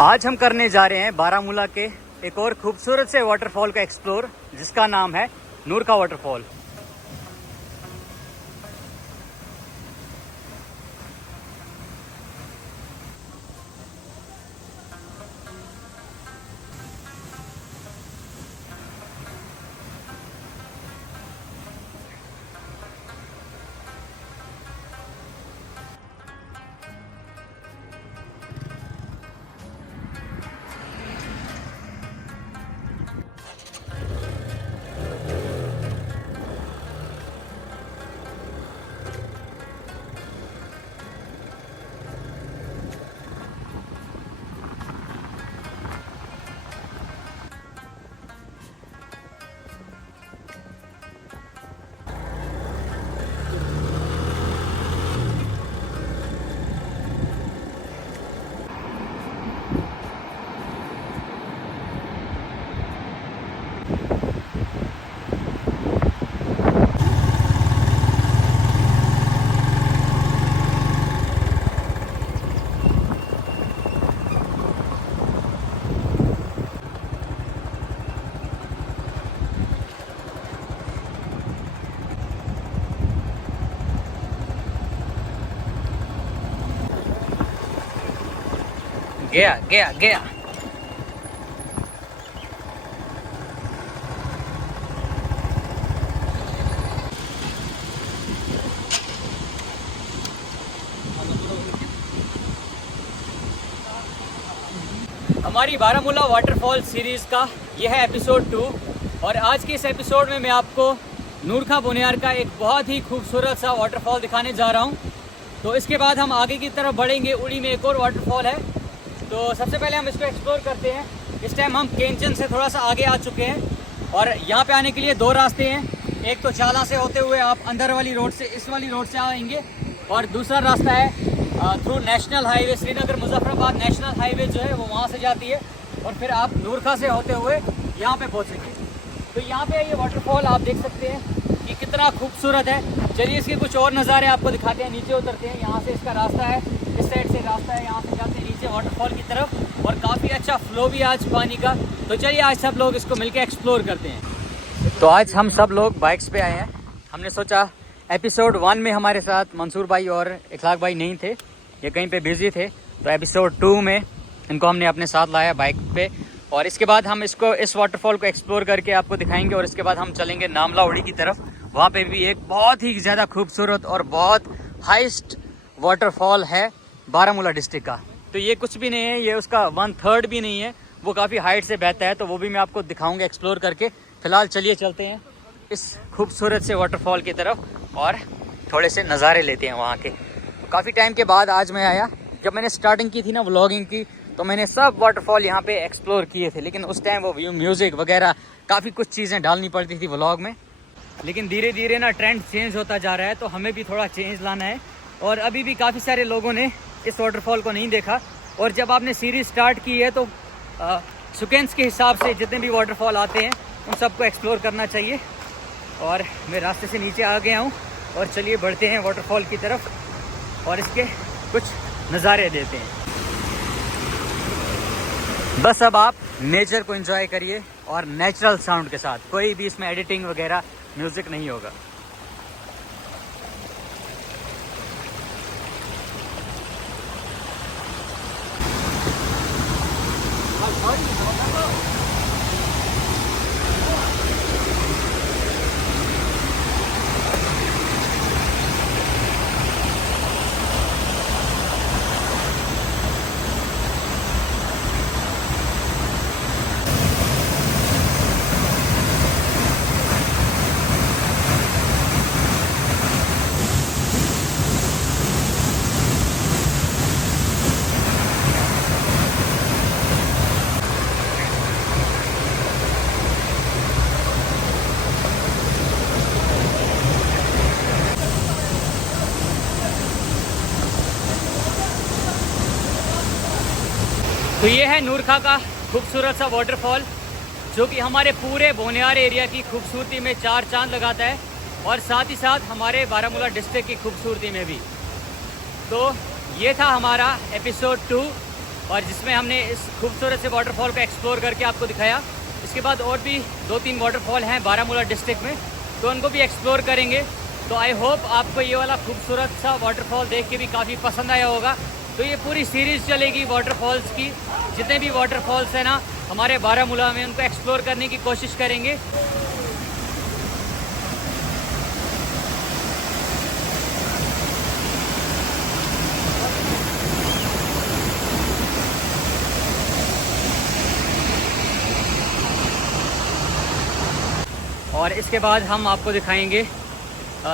आज हम करने जा रहे हैं बारामूला के एक और खूबसूरत से वाटरफॉल का एक्सप्लोर, जिसका नाम है नूरखा वाटरफॉल। गया गया गया। हमारी बारामूला वाटरफॉल सीरीज़ का यह है एपिसोड 2 और आज के इस एपिसोड में मैं आपको नूरखा बुनियार का एक बहुत ही खूबसूरत सा वाटरफॉल दिखाने जा रहा हूं। तो इसके बाद हम आगे की तरफ बढ़ेंगे। उड़ी में एक और वाटरफॉल है, तो सबसे पहले हम इसको एक्सप्लोर करते हैं। इस टाइम हम केंचन से थोड़ा सा आगे आ चुके हैं और यहाँ पे आने के लिए दो रास्ते हैं। एक तो चाला से होते हुए आप अंदर वाली रोड से, इस वाली रोड से आएंगे, और दूसरा रास्ता है through national highway, Srinagar Muzaffarabad national highway जो है वो वहाँ से जाती है और फिर आप नूरखा से होते हुए यहाँ पे पहुँचेंगे। तो यहाँ पे ये वाटरफॉल आप देख सकते हैं कि कितना खूबसूरत है। चलिए इसके कुछ और नज़ारे आपको दिखाते हैं। नीचे उतरते हैं, यहाँ से इसका रास्ता है, इस साइड से रास्ता है, यहाँ से जाते हैं नीचे वाटरफॉल की तरफ और काफ़ी अच्छा फ्लो भी आज पानी का। तो चलिए आज सब लोग इसको मिलकर एक्सप्लोर करते हैं। तो आज हम सब लोग बाइक्स पे आए हैं। हमने सोचा एपिसोड 1 में हमारे साथ मंसूर भाई और इखलाक भाई नहीं थे, ये कहीं पे बिजी थे, तो एपिसोड 2 में इनको हमने अपने साथ लाया बाइक पे। और इसके बाद हम इस वाटरफॉल को एक्सप्लोर करके आपको दिखाएंगे और इसके बाद हम चलेंगे नामला उड़ी की तरफ। वहाँ पे भी एक बहुत ही ज़्यादा खूबसूरत और बहुत हाईएस्ट वाटरफॉल है बारामूला डिस्ट्रिक्ट का। तो ये कुछ भी नहीं है, ये उसका 1/3 भी नहीं है, वो काफ़ी हाइट से बहता है। तो वो भी मैं आपको दिखाऊंगा एक्सप्लोर करके। फिलहाल चलिए चलते हैं इस खूबसूरत से वाटरफॉल की तरफ और थोड़े से नज़ारे लेते हैं वहाँ के। काफ़ी टाइम के बाद आज मैं आया। जब मैंने स्टार्टिंग की थी ना व्लॉगिंग की, तो मैंने सब वाटरफॉल यहाँ पे एक्सप्लोर किए थे, लेकिन उस टाइम वो म्यूज़िक वगैरह काफ़ी कुछ चीज़ें डालनी पड़ती थी व्लॉग में। लेकिन धीरे धीरे ना ट्रेंड चेंज होता जा रहा है, तो हमें भी थोड़ा चेंज लाना है। और अभी भी काफ़ी सारे लोगों ने इस वाटरफॉल को नहीं देखा, और जब आपने सीरीज़ स्टार्ट की है तो सेकेंड्स के हिसाब से जितने भी वाटरफॉल आते हैं उन सबको एक्सप्लोर करना चाहिए। और मैं रास्ते से नीचे आ गया हूँ और चलिए बढ़ते हैं वाटरफॉल की तरफ और इसके कुछ नज़ारे देते हैं। बस अब आप नेचर को एंजॉय करिए और नेचुरल साउंड के साथ, कोई भी इसमें एडिटिंग वगैरह म्यूज़िक नहीं होगा। तो ये है नूरखा का खूबसूरत सा वाटरफॉल, जो कि हमारे पूरे बोनियार एरिया की खूबसूरती में 4 चांद लगाता है और साथ ही साथ हमारे बारामूला डिस्ट्रिक्ट की खूबसूरती में भी। तो ये था हमारा एपिसोड 2 और जिसमें हमने इस खूबसूरत से वाटरफॉल को एक्सप्लोर करके आपको दिखाया। इसके बाद और भी 2-3 वाटरफॉल हैं बारामूला डिस्ट्रिक्ट में, तो उनको भी एक्सप्लोर करेंगे। तो आई होप आपको ये वाला खूबसूरत सा वाटरफॉल देख के भी काफ़ी पसंद आया होगा। तो ये पूरी सीरीज़ चलेगी वाटरफॉल्स की, जितने भी वाटरफॉल्स हैं ना हमारे बारामूला में, उनको एक्सप्लोर करने की कोशिश करेंगे। और इसके बाद हम आपको दिखाएंगे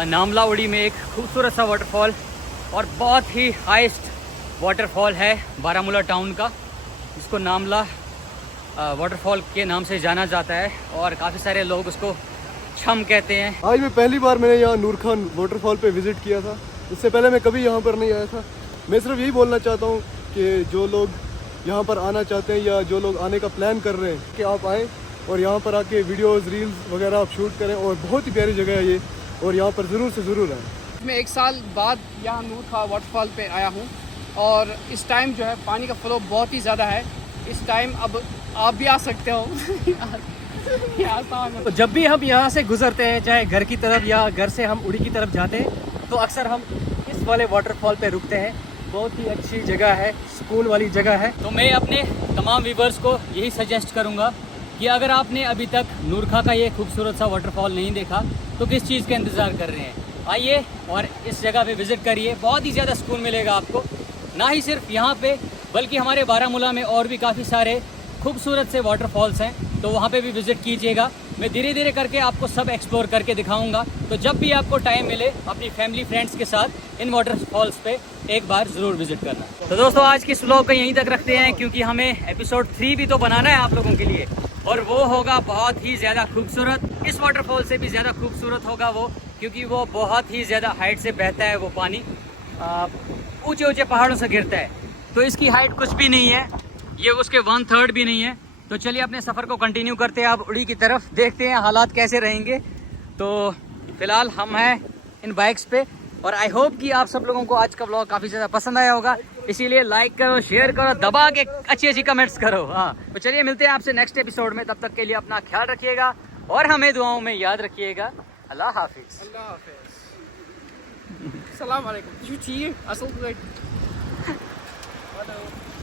नामला उड़ी में एक खूबसूरत सा वाटरफॉल, और बहुत ही हाईएस्ट वाटरफॉल है बारामूला टाउन का, जिसको नामला वाटरफॉल के नाम से जाना जाता है, और काफ़ी सारे लोग उसको छम कहते हैं। आज मैं पहली बार मैंने यहाँ नूर खान वाटरफॉल पे विज़िट किया था। इससे पहले मैं कभी यहाँ पर नहीं आया था। मैं सिर्फ यही बोलना चाहता हूँ कि जो लोग यहाँ पर आना चाहते हैं या जो लोग आने का प्लान कर रहे हैं कि आप आएँ और यहाँ पर आके वीडियोज़ रील्स वगैरह आप शूट करें, और बहुत ही प्यारी जगह है ये, और यहाँ पर ज़रूर से ज़रूर आएँ। मैं 1 साल बाद यहाँ नूर खान वाटरफॉल पे आया हूँ, और इस टाइम जो है पानी का फ्लो बहुत ही ज़्यादा है। इस टाइम अब आप भी आ सकते हो। तो जब भी हम यहाँ से गुजरते हैं, चाहे घर की तरफ या घर से हम उड़ी की तरफ जाते हैं, तो अक्सर हम इस वाले वाटरफॉल पे रुकते हैं। बहुत ही अच्छी जगह है, सुकून वाली जगह है। तो मैं अपने तमाम व्यूवर्स को यही सजेस्ट करूँगा कि अगर आपने अभी तक नूरखा का ये खूबसूरत सा वाटरफॉल नहीं देखा तो किस चीज़ का इंतज़ार कर रहे हैं। आइए और इस जगह पे विज़िट करिए, बहुत ही ज़्यादा सुकून मिलेगा आपको। ना ही सिर्फ यहाँ पे बल्कि हमारे बारामूला में और भी काफ़ी सारे खूबसूरत से वाटरफॉल्स हैं, तो वहाँ पे भी विज़िट कीजिएगा। मैं धीरे धीरे करके आपको सब एक्सप्लोर करके दिखाऊंगा। तो जब भी आपको टाइम मिले अपनी फैमिली फ्रेंड्स के साथ इन वाटरफॉल्स पे एक बार ज़रूर विज़िट करना। तो दोस्तों आज की इस व्लॉग को यहीं तक रखते हैं, क्योंकि हमें एपिसोड 3 भी तो बनाना है आप लोगों के लिए, और वो होगा बहुत ही ज़्यादा खूबसूरत। इस वाटरफॉल से भी ज़्यादा खूबसूरत होगा वो, क्योंकि वो बहुत ही ज़्यादा हाइट से बहता है। वो पानी ऊंचे ऊंचे पहाड़ों से गिरता है, तो इसकी हाइट कुछ भी नहीं है, ये उसके 1/3 भी नहीं है। तो चलिए अपने सफ़र को कंटिन्यू करते हैं अब उड़ी की तरफ, देखते हैं हालात कैसे रहेंगे। तो फिलहाल हम हैं इन बाइक्स पे, और आई होप कि आप सब लोगों को आज का व्लॉग काफ़ी ज़्यादा पसंद आया होगा। इसीलिए लाइक करो, शेयर करो, दबा के अच्छी अच्छी कमेंट्स करो। हाँ, तो चलिए मिलते हैं आपसे नेक्स्ट एपिसोड में। तब तक के लिए अपना ख्याल रखिएगा और हमें दुआओं में याद रखिएगा। अल्लाह हाफिज़। अल्लाह हाफिज़। अस्सलाम वालेकुम।